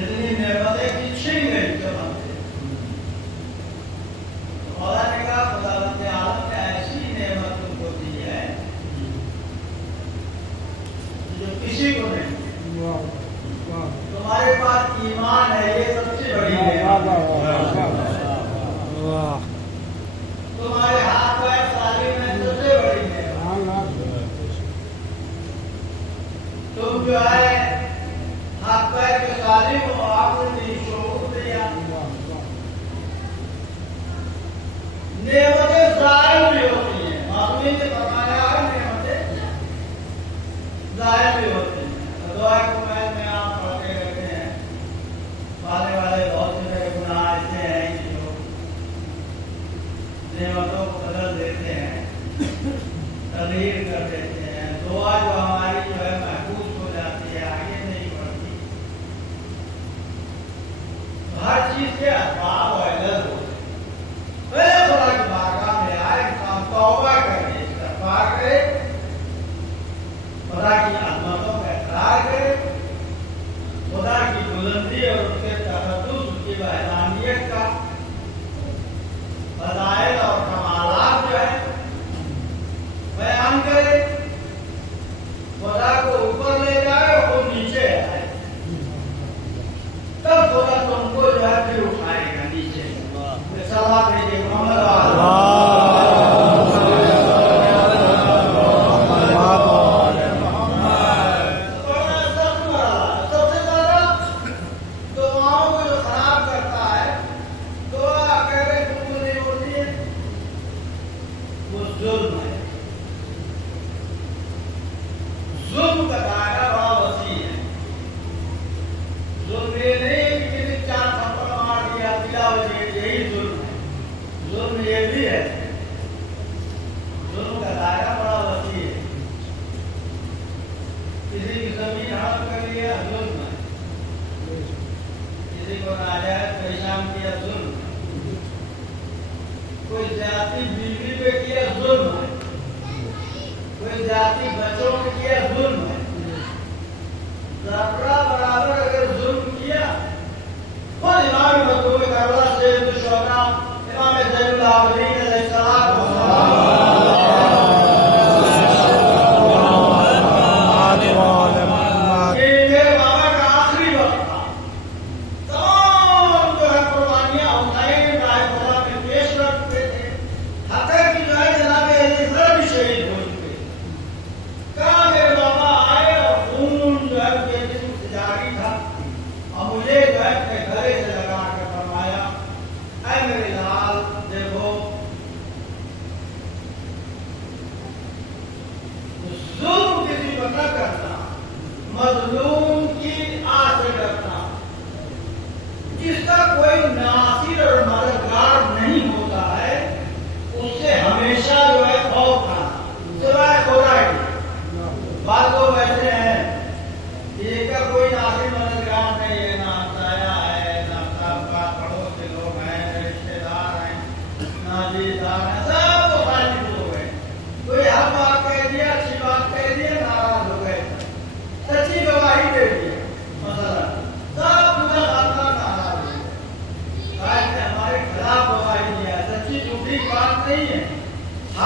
جتنی نعمتیں کی چھین گئی جب ہم تھے. مولا نے کہا خداوند عالم نے ایسی نعمت تم کو دی ہے جو کسی کو نہیں. تمہارے پاس ایمان ہے، یہ سب سے بڑی نعمت ہے. تمہارے ہاتھ پیر سالم ہے، سب سے بڑی نعمت. تم جو ہے ہاتھ پیر کے سالم ہو، آپ نے شعور دیا. نعمتیں ظاہر بھی ہوتی ہیں، معصومین نے فرمایا ہے نعمتیں ظاہر بھی ہوتی ہیں. دعا کو میں آپ پڑھتے رہتے ہیں، آنے والے بہت سے میرے گناہ ایسے ہیں کہ جو نعمتوں کو بدل دیتے ہیں، تغیر کر دیتے ہیں. دعا جو ہماری جو ہے محفوظ ہو جاتی ہے، آگے نہیں بڑھتی. ہر چیز کے اسباب و علت ہوتے ہیں. پہلے خدا کی بارگاہ میں آئے، انسان توبہ کرے، استغفار کرے، خدا کی عظمتوں کا اقرار کرے، خدا کی بلندی اور اس کے تقدس، اس کی وحدانیت کا فضائل اور کمالات جو ہے بیان کرے، خدا کو اوپر لے جائے اور خود نیچے آئے. تب خدا تم کو جو ہے پھر اٹھائے گا نیچے. صلاح بھیجے محمد مظلوم کی آس رکھنا، جس کا کوئی ناصر اور مددگار نہیں ہوتا ہے، اس سے ہمیشہ جو ہے خوف کھانا سوائے خدا کی. بعض لوگ ایسے ہیں کہ کا کوئی ناصر مددگار نہیں ہے، نہ سایہ ہے، نہ سابقہ پڑوس کے لوگ ہیں، نہ رشتے دار ہیں، نہ دیدار ہیں، سب تو خالی لوگ ہیں. کوئی ہر بات کہہ دیا، اچھی بات کہہ دیا، ناراض ہو گئے، سچی گواہی دے دی مثلا سب پورا خاندان ناراض ہو گیا. ہمارے خلاف گواہی دیا، سچی جھوٹی بات نہیں ہے.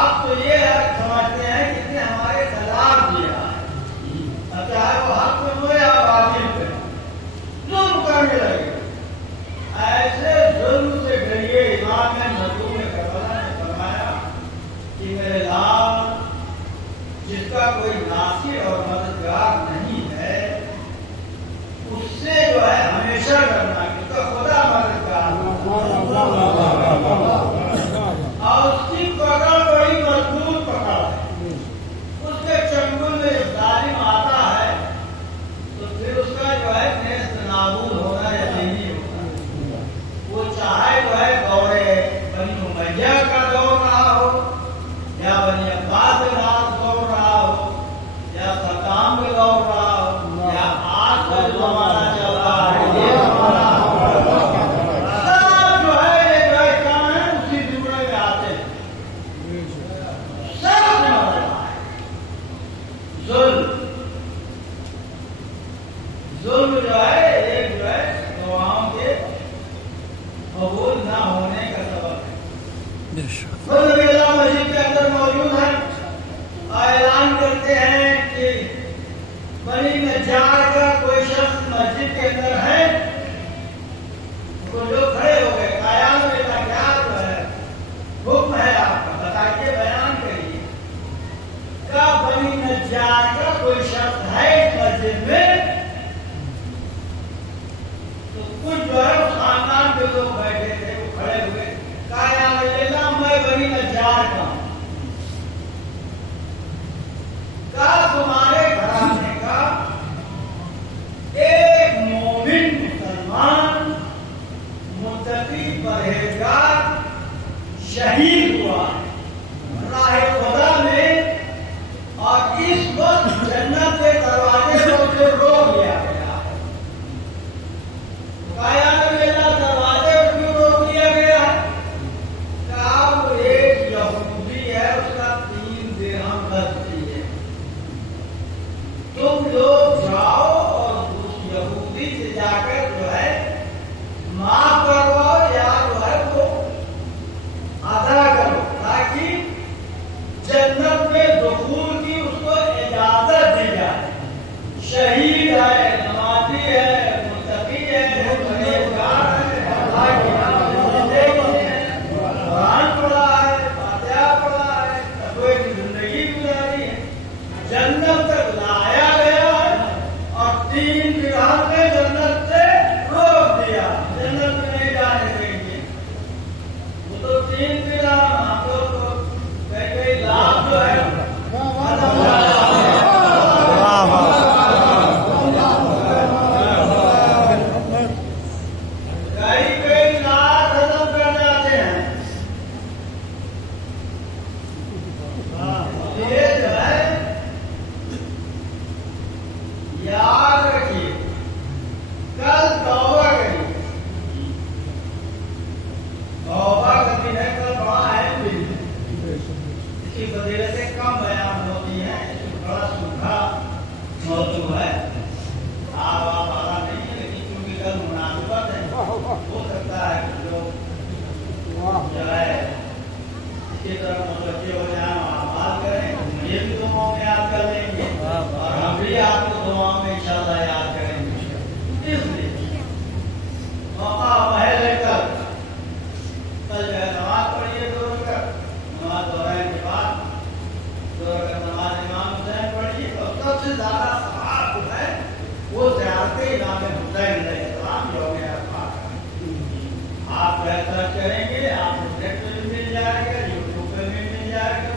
آپ تو یہ سمجھتے ہیں کہ اس نے ہمارے خلاف دیا ہے، چاہے وہ حق میں ہو یا باطل پہ ظلم کرنے لگے. ایسے ظلم سے ڈریے. امام نبوی نے کربلا نے فرمایا کہ میرے لال، جس کا کوئی ناصر اور مددگار نہیں ہے، اس سے جو ہے ہمیشہ ڈرنا، اس کا خدا مددگار اور اس کی پکڑ بڑی مضبوط پکڑ ہے. اس کے چنگل میں ظالم آتا ہے تو پھر اس کا جو ہے نیست نابود ہونا یقینی ہوتا ہے. وہ چاہے جو ہے دورے بنی امیہ کا دور رہا ہو، یا بنی عباس کے بعد دور رہا ہو، یا سکام کے دور رہا ہو، یا آج کا جو زمانہ چل رہا ہے یہ زمانہ سب جو ہے یہ جو ہے کام ہے اسی جملے میں آتے ہیں. سب نے مطلب ہے ظلم جو ہے ایک جو ہے وہ نبی اللہ مسجد کے اندر موجود ہیں، اعلان کرتے ہیں کہ بنی نجار کا کوئی شخص مسجد کے اندر ہے۔ وہ لوگ کھڑے ہو گئے، قیام میں کیا جو ہے حکم ہے آپ کا، بتائیے، بیان کریے۔ کیا بنی نجار کا کوئی شخص ہے اس مسجد میں؟ تو کچھ جو ہے اس خاندان کے لوگ بیٹھے تھے، وہ کھڑے ہوئے، کہا یا اللہ میں بنی نجار کا ہوں۔ کہا تمہارے گھرانے کا ایک مومن مسلمان متقی پرہیزگار شہید ہوا راہ خدا میں، اور اس وقت جنت کے دروازے کو اسے روک لیا گیا ہے۔ کہا نبی اللہ دروازے کو کیوں روک لیا گیا ہے؟ کہا وہ ایک یہودی ہے، اس کا 3 درہم بچتی ہے، تم لوگ جاؤ اور اس یہودی سے جا کر جو ہے معاف کرواؤ یا جو ہے وہ ادا کرو، تاکہ جنت میں دخول کی اس کو اجازت دی جائے۔ شہید ہے، نمازی ہے، متقی ہے، پرہیزگار ہے، اللہ کے نام سے زندگی ہے، قرآن پڑھا ہے، فاتحہ پڑھا ہے، تقوی کی زندگی گزاری ہے، جنت تک لایا گیا ہے، اور 3 درہم نے جنت سے روک دیا، جنت میں نہیں جانے دیں گے۔ وہ تو 3 درہم ہم لوگ کو کئی لاکھ جو ہے کئی لاکھ ختم کر جاتے ہیں۔ یہ جو ہے یاد رکھیے، کل توبہ کریے، توبہ کا دن ہے، کل بڑا اہم دن ہے، اس کی فضیلتیں کم بیان ہوتی ہیں، اس میں بڑا سوکھا موضوع ہے، آپ آگاہ نہیں ہے، لیکن کیونکہ کل مناسبت ہے، ہو سکتا ہے کہ لوگ جو ہے اس کی طرف متوجہ ہو جائیں اور اعمال کریں، یہ بھی دعاؤں میں یاد کر لیں گے اور ہم بھی آپ کو دعاؤں میں انشاءاللہ یاد کریں گے۔ اس لیے موقع محل ہے، کل جو ہے نماز پڑھیے 2 رکعت، نماز دہرانے کے بعد 2 رکعت نماز امام حسین پڑھیے، اور سب سے زیادہ ثواب جو ہے وہ زیارت امام حسین علیہ السلام یوم عرفات کا۔ آپ سرچ کریں گے، آپ کو نیٹ پہ بھی مل جائے گا، یوٹیوب پہ بھی مل جائے گا،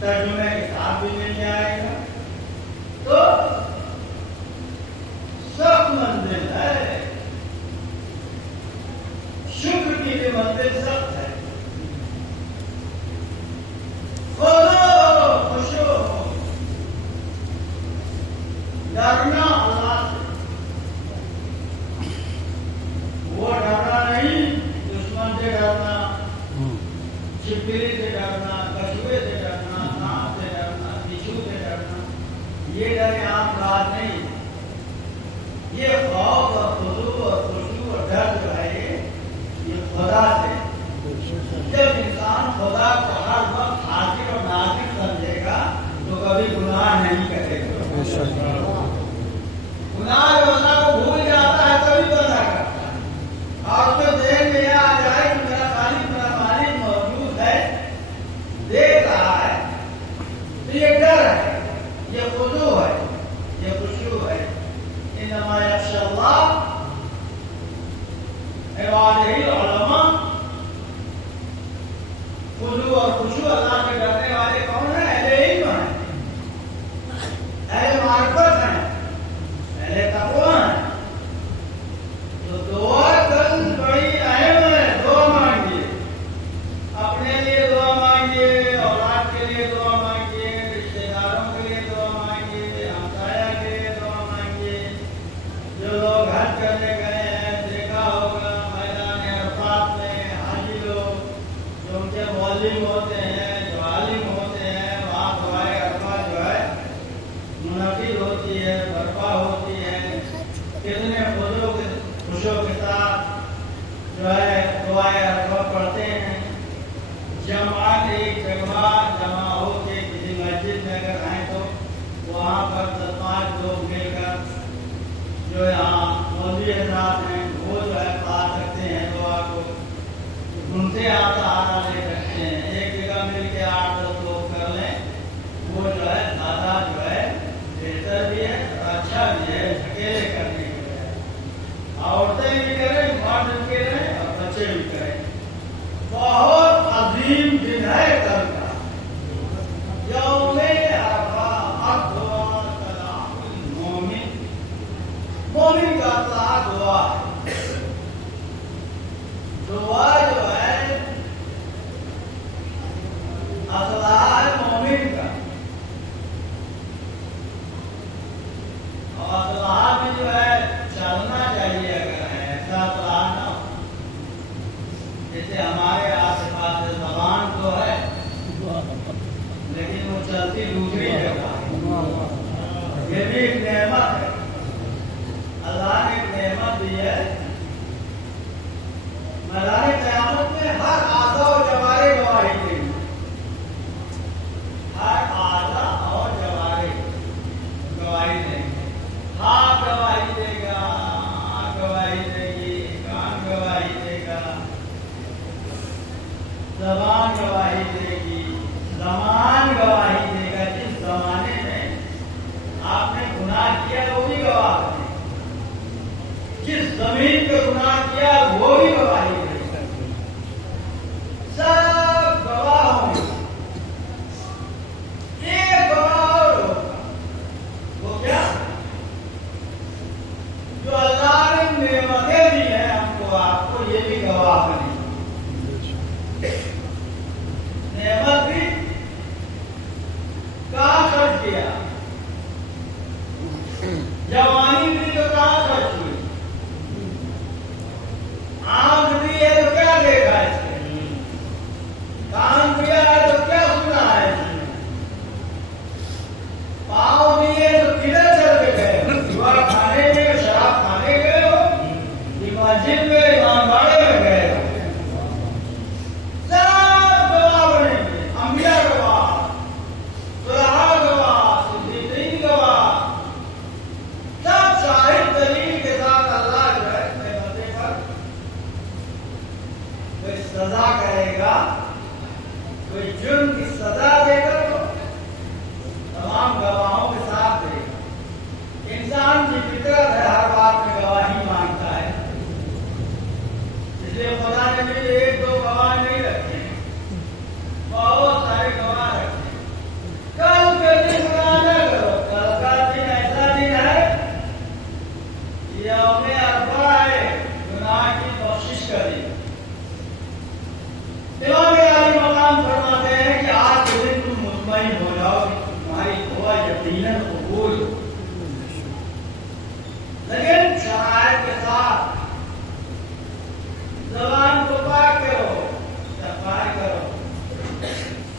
ترجمے کتاب بھی مل جائے گا۔ تو سب منزل ہے، شکر کی بھی منزل سخت ہے۔ خوشو ڈرنا اللہ سے، وہ ڈرنا نہیں دشمن سے ڈرنا، چھپکلی سے ڈرنا، کچھوے سے ڈرنا، سانپ سے ڈرنا، بچھو سے ڈرنا، یہ ڈر عام بات نہیں۔ یہ خوف اور خضوع اور خشوع اور ڈر جو ہے یہ خدا سے۔ جب انسان خدا کو ہر وقت حاضر اور ناظر سمجھے گا تو کبھی گناہ نہیں کرے گا۔ گناہ جو اللہ کو بھول جاتا ہے تبھی بندہ کرتا ہے، اور اس کو ذہن میں یہ آ جائے کہ میرا خالق میرا مالک موجود ہے، دیکھ رہا ہے، تو یہ ڈر ہے، یہ خضوع ہے، یہ خشوع ہے۔ انما یخشی اللہ عبادہ العلماء۔ خضوع اور خشوع اللہ کے ڈرنے والے کون ہیں؟ اہل علم ہیں، اہل معرفت ہیں، اہل تقویٰ ہیں۔ تو دعا کل بڑی اہم ہے، دعا مانگیے، اپنے لیے دعا مانگیے، اولاد کے لیے دعا مانگیے، رشتے داروں کے لیے دعا مانگیے، ہمسایہ کے لیے دعا مانگیے۔ جو لوگ حج کرنے گئے ہیں دیکھا ہوگا میدان عرفات میں حاجی لوگ جو ان کے معلم ہوتے ہیں، جو یہ بھی ایک نعمت ہے، اللہ نے ایک نعمت دی ہے۔ میدان قیامت میں ہر اعضا اور جوارے گواہی دیں گے، ہر اعضا اور جوارے گواہی دیں گے۔ ہاتھ گواہی دے گا، آنکھ گواہی دے گی، کان گواہی دے گا، زبان گواہی دے گی، زمان گواہی دے گا۔ جس زمانے میں آپ نے گناہ کیا وہ بھی گواہ ہے، جس زمین پہ گناہ کیا وہ بھی گواہی دے گا، سب گواہ ہوں گے۔ ایک گواہ اور ہوگا، وہ کیا؟ جو اللہ نے نعمتیں دی ہیں ہم کو، آپ کو، یہ بھی گواہ بنے۔ نعمت بھی کہاں خرچ کیا؟ جوانی بھی تو کہاں خرچ ہوئی؟ آنکھ بھی ہے تو کیا دیکھا اس نے؟ کان دیا ہے تو کیا سنا ہے اس نے؟ پاؤں بھی ہے تو کدھر چل کے گئے ہو؟ جوا کھانے میں، شراب کھانے گئے ہو، مسجد میں، امام باڑے میں گئے ہو؟ سب گواہ بنے گے، انبیاء گواہ، صلحاء گواہ، صدیقین گواہ، سب شاہد دلیل کے ساتھ اللہ جو ہے اس نعمتیں پر کوئی سزا کرے گا، کوئی جرم کی سزا دے گا تو تمام گواہوں کے ساتھ دے گا۔ انسان کی فطرت ہے ہر بات میں گواہی مانگتا ہے، اس لیے خدا نے بھی ایک دو گواہ نہیں رکھے، بہت سارے گواہ رکھے۔ کل کے دن گناہ نہ کرو، کل کا دن ایسا دن ہے یوم عرفہ ہے، گناہ کی بخشش کا دن۔ امام عالی مقام فرماتے ہیں کہ آج کے دن تم مطمئن ہو جاؤ کہ تمہاری دعا یقیناً قبول ہو، لیکن شرائط کے ساتھ زبان کو پاک کرو، صفائی کرو،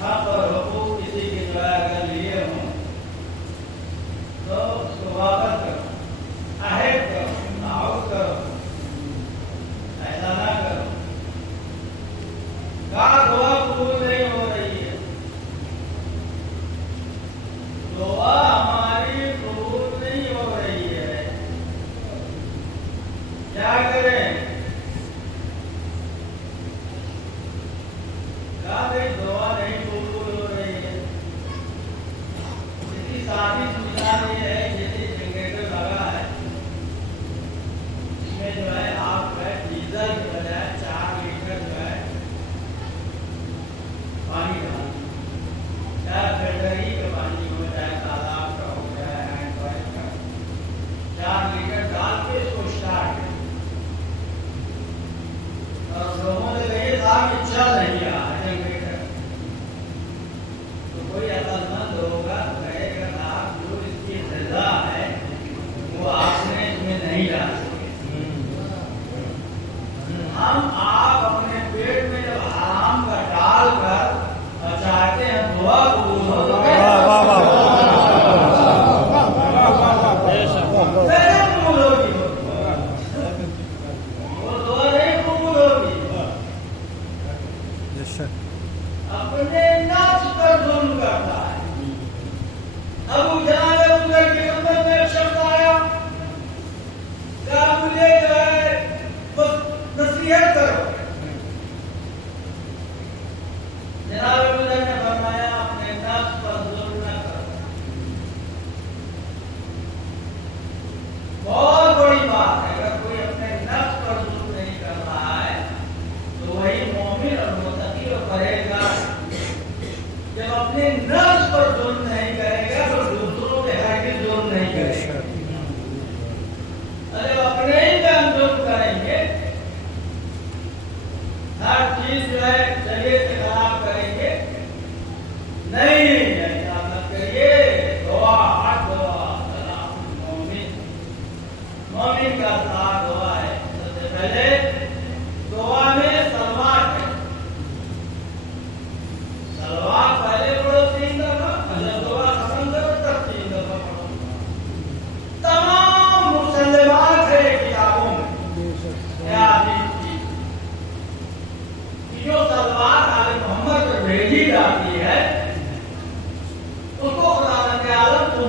حق اور حقوق کسی کی جو ہے اگر لیے ہوں تو اس کو واپس کرو، عہد کرو، تعاہد کرو، ایسا نہ کرو۔ کہا دعا قبول نہیں ہو رہی ہے، دعا ہماری قبول نہیں ہو رہی ہے، کیا کریں؟ کہا بھائی دعا نہیں قبول ہو رہی ہے، اس کی سادی مثال یہ ہے، جیسے جنریٹر لگا ہے، اس میں جو ہے آپ جو ہے ڈیزل کے بجائے 4 لیٹر جو ہے پانی ڈال، چاہے فلٹری کا پانی ہو، چاہے تالاب کا ہو، چاہے ہینڈ پائپ کا، 4 لیٹر ڈال کے اس کو اسٹارٹ کریں، اور لوگوں نے کہے صاحب یہ چل نہیں رہا ہے جنریٹر، تو کوئی عقل مند ہوگا کہے گا صاحب جو اس کی غذا ہے وہ آپ نے اس میں نہیں ڈال سکے۔ ہم آپ اپنے پیٹ میں جب حرام کا ڈال کر چاہتے ہیں دعا قبول ہو تو قبول ہوگی، وہ دعا نہیں قبول ہوگی۔ اپنے نفس پر ظلم کرتا ہے۔ ابو جہل عمر کی خدمت میں ایک شخص آیا، کہا مجھے جو ہے نصیحت کرو۔ جناب ابو جہل نے فرمایا اپنے نفس پر ظلم نہ کرو، بہت بڑی بات ہے۔ اگر کوئی اپنے نفس پر ظلم نہیں کر رہا ہے تو وہی مومن اور متقی اور پرہیزگار ہے۔ جب اپنے نفس پر ظلم نہیں کرے گا تو دوسروں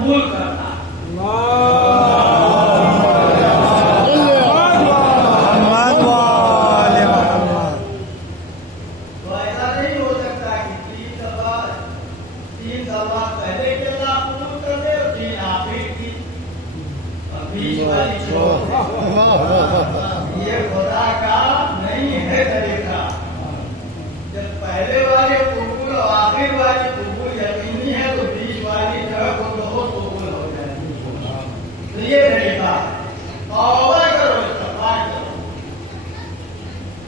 قبول کرنا. تو ایسا نہیں ہو سکتا کہ 3 دفعہ پہلے کی اللہ قبول کر دے اور 3 آخر کی اور بیچ والی چھوڑ دے. یہ خدا کا نہیں ہے طریقہ. جب پہلے والے قبول اور آخر والی قبول یقینی ہے تو بیچ والی جو ہے وہ بہت قبول ہو جائے. تو یہ طریقہ توبہ کرو، استغفار کرو.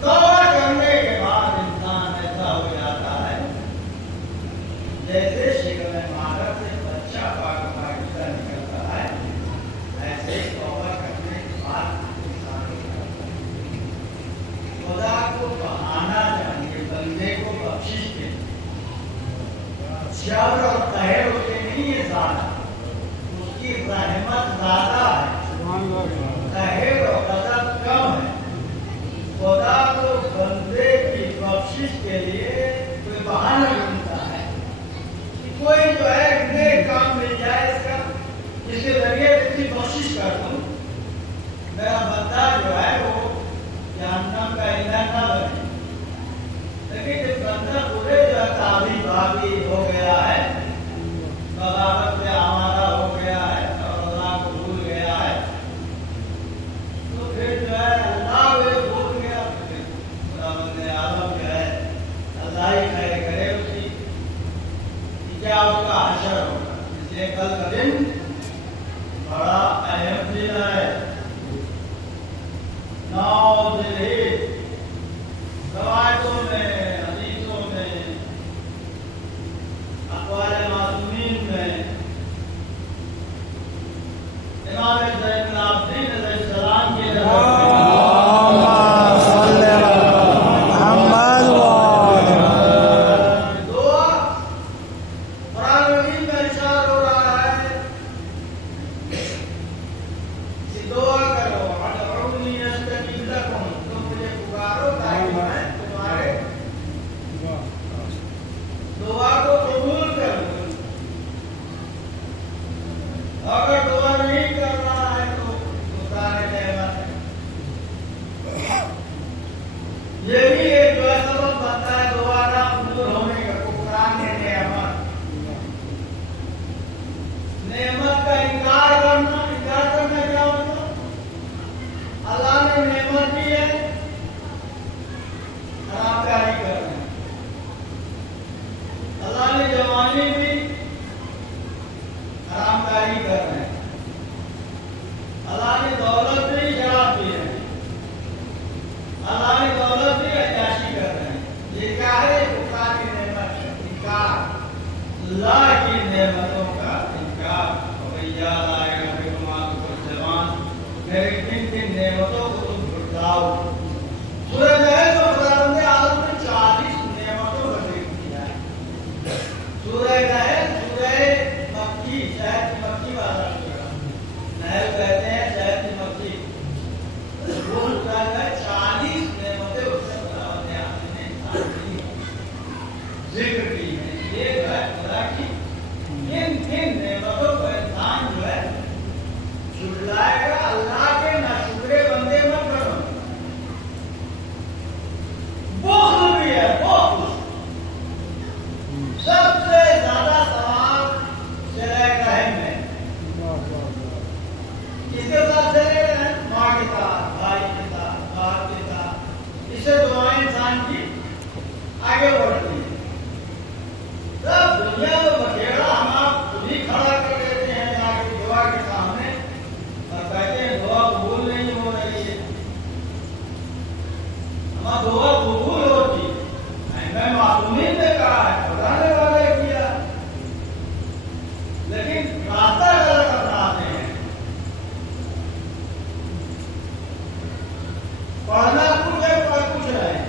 توبہ کرنے کے بعد انسان ایسا ہو جاتا ہے جیسے شکم مادر سے بچہ پاکیزہ نکلتا ہے، ایسے توبہ کرنے کے بعد انسان ہو جاتا ہے. خدا کو بہانا چاہیے بندے کو بخشش کے لیے. جبر اور قہر اس کے نہیں ہے زیادہ، اس کی رحمت زیادہ ہے، قہر اور غضب کم ہے. خدا کو بندے کی بخشش کے لیے کوئی بہانہ ڈھونڈتا ہے کہ کوئی جو ہے نیک کام مل جائے اس کا، جس کے ذریعے اس کی بخشش کر دوں، میرا بندہ جو ہے وہ جہنم کا ایندھن نہ بنے. لیکن جب بندہ پورے جو ہے تعبی بھابی ہو گیا ہے، بغاوت میں آمادہ ہو گیا ہے اور اللہ کو بھول گیا ہے، تو پھر جو ہے اللہ کو بھول گیا. خدا بند عالم جو ہے اللہ ہی خیر کرے اس کی کہ کیا اس کا حشر ہوگا. اس لیے کل کا دن بڑا اہم دن ہے. 9 ذی الحجہ. روایتوں میں، حدیثوں میں، اقوال معصومین میں امام زین العابدین علیہ السلام کی دعا قرآن مجید میں ارشاد ہو رہا ہے کہ دعا کرو، ادعونی استجب لکم، تم مجھے پکارو تاکہ میں تمہارے دعا کو قبول کروں. اگر دعا نہیں کر رہا ہے تو خدا نے نعمت ہے. یہ بھی ایک جو ہے سبب بنتا ہے دعا نہ قبول ہونے کا. قرآن نے نعمت کا انکار کرنا کیا ہوتا؟ اللہ نے نعمت دی ہے، حرام کاری کرنا. اللہ نے جوانی دی، حرام کاری کر رہے ہیں. اللہ نے دولت دی، شراب پی رہے ہیں. اللہ نے دولت دی، عیاشی کر رہے ہیں. یہ کیا ہے؟ خدا کی نعمت کا انکار، اللہ کی نعمتوں کا انکار. یاد آئے گا پھر تمہارے اوپر زبان میری کن نعمتوں کو تم بھٹکاؤ. سورہ نحل کو خدا بند عالم نے 40 نعمتوں کا ذکر کیا ہے. سورہ نحل سورہ مکی، شہد کی مکھی والا سورہ. نحل کہتے ہیں شہد کی مکھی. وہ سورہ میں 40 نعمتیں اس میں خدا بند عالم نے ذکر کی ہیں. یہ جو ہے خدا کی کن نعمتوں کو انسان جو ہے جھٹلائے گا. اللہ کے ناشکرے بندے مت کرو. بخل بھی ہے، بخل سب سے زیادہ ثواب صلہ رحم ہے. کس کے ساتھ صلہ رحم؟ ماں کے ساتھ، بھائی کے ساتھ، باپ کے ساتھ. اس سے دعائیں انسان کی آگے بڑھتی ہیں. سب دنیا کو بکھیڑا ہم آپ خود ہی کھڑا کر دیتے ہیں جا کے دعا کے سامنے اور کہتے ہیں دعا قبول نہیں ہو رہی ہے. ہمارا دعا قبول ہوتی ہے. میں معصومین نے کہا ہے، خدا نے وعدہ کیا، لیکن راستہ غلط اپناتے ہیں. پڑھنا کچھ ہے، پڑھ کچھ رہے ہیں.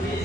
20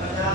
50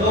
2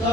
100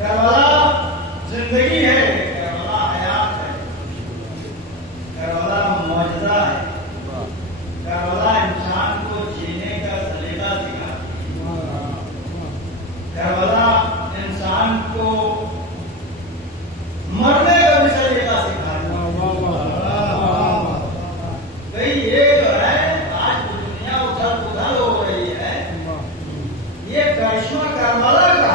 کربلا زندگی ہے، کربلا حیات ہے، کربلا معجزہ ہے، کربلا انسان کو جینے کا سلیقہ سکھاتی ہے، کربلا انسان کو مرنے کا بھی سلیقہ سکھاتی ہے۔ بھئی یہ جو ہے آج دنیا ادھر ادھر ہو رہی ہے، یہ کرشمہ کربلا کا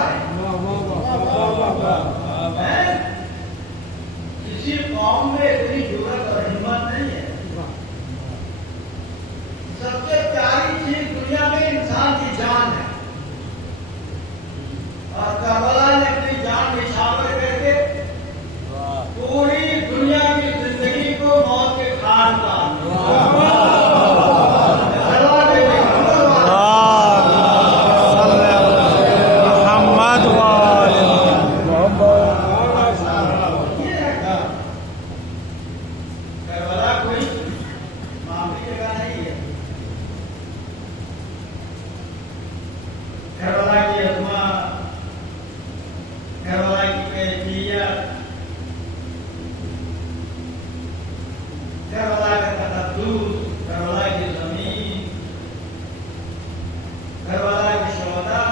ہے۔ کسی قوم میں اتنی جرأت اور ہمت نہیں ہے۔ سب سے پیاری چیز دنیا میں انسان کی جان ہے، اور کربلا نے اپنی جان نچھاور کر کے پوری دنیا کی زندگی کو موت کے کھاڑ کا محمد وآل کربلا کوئی معمولی جگہ نہیں ہے۔ کربلا کی عظمت، کربلا کی کیفیت، کربلا کا تقدس، کربلا کی زمین، کربلا کے شہداء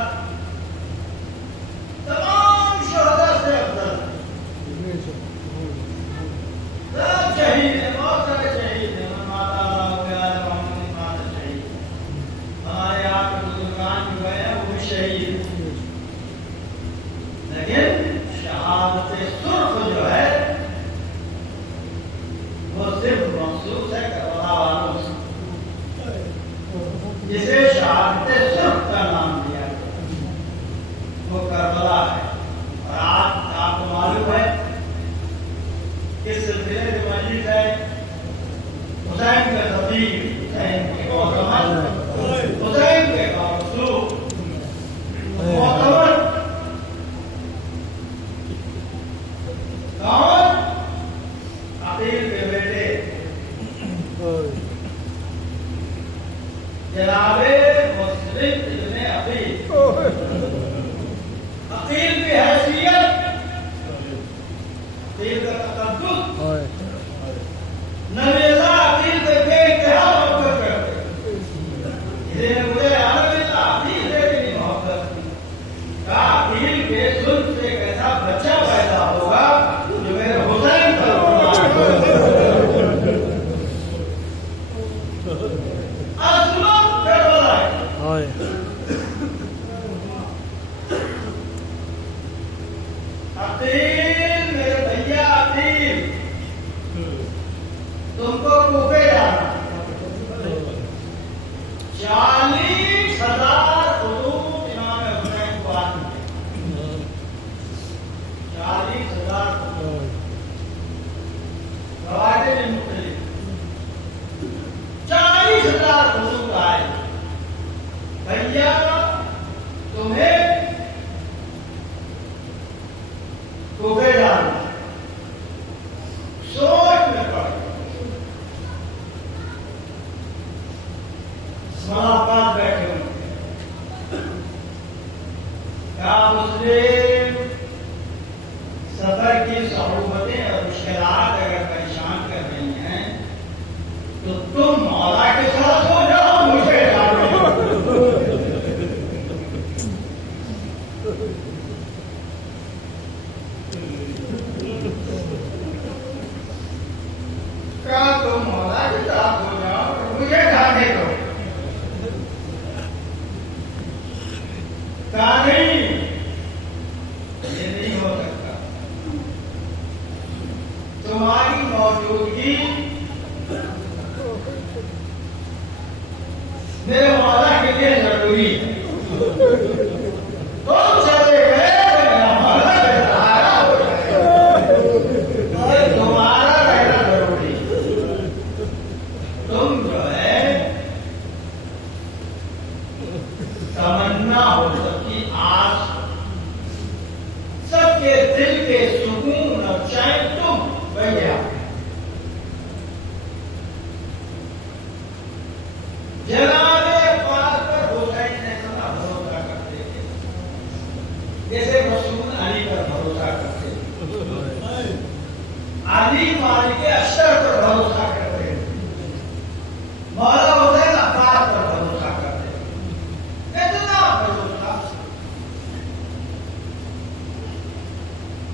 تمام شہداء سے افضل ہے۔ سب شہید ہیں، بہت سارے شہید ہیں، ماتا اللہ پیار محمد ماتا شہید، ہمارے آپ کے بزرگان جو ہیں وہ بھی شہید ہیں، لیکن شہادت سرخ جو ہے وہ صرف مخصوص ہے کربلا والوں سے، جسے شہادت سرخ کا نام دیا گیا وہ کربلا ہے۔ اور آج آپ کو معلوم ہے اس سلسلے میں مجلس ہے حسین کے خطیب، حسین کے معتمد، حسین کے مرسوخ معتمد کون؟ عقیل کے بیٹے جناب مسلم ابن عقیل، عقیل کی حیثیت، عقیل کا تقدس، نویزہ عقیل سے بے انتہا محبت کرتے، اسے مجھے عالم عقیل سے بھی نہیں محبت کی، کہا عقیل کے ظلم سے ایک ایسا بچہ پیدا ہوگا جو میرے حسین پر عظمت کربلا ہے۔ عقیل میرے بھیا عقیل، تم کو کوفے جانا، 40,000 خطوط امام حسین کو آتی ہے، 40,000 خطوط روایتیں بھی مختلف، 40,000 خطوط آئے، بھیا تمہیں کوفے جانا، سوچ میں پڑ ملاقات بیٹھے ہوئے، کیا مسلم سفر کی صعوبتیں اور مشکلات اگر پریشان کر رہی ہیں تو تم مولا کے ساتھ ہو جاؤ، مجھے کیا تم مولا کے ساتھ ہو جاؤ، مجھے کھانے دو، کہا نہیں یہ نہیں ہو سکتا، تمہاری موجودگی میرے مولا کے لیے ضروری ہے، تم چلے گئے تو میرا مولا بے سہارا ہو جائے گا، یہ تمہارا رہنا ضروری ہے، تم جو ہے تمنا ہو سب کی آس، سب کے دل کے سکون اور چین تم بھیا، جناب پاک پر حسین نے سنا بھروسہ کرتے تھے جیسے رسول علی پر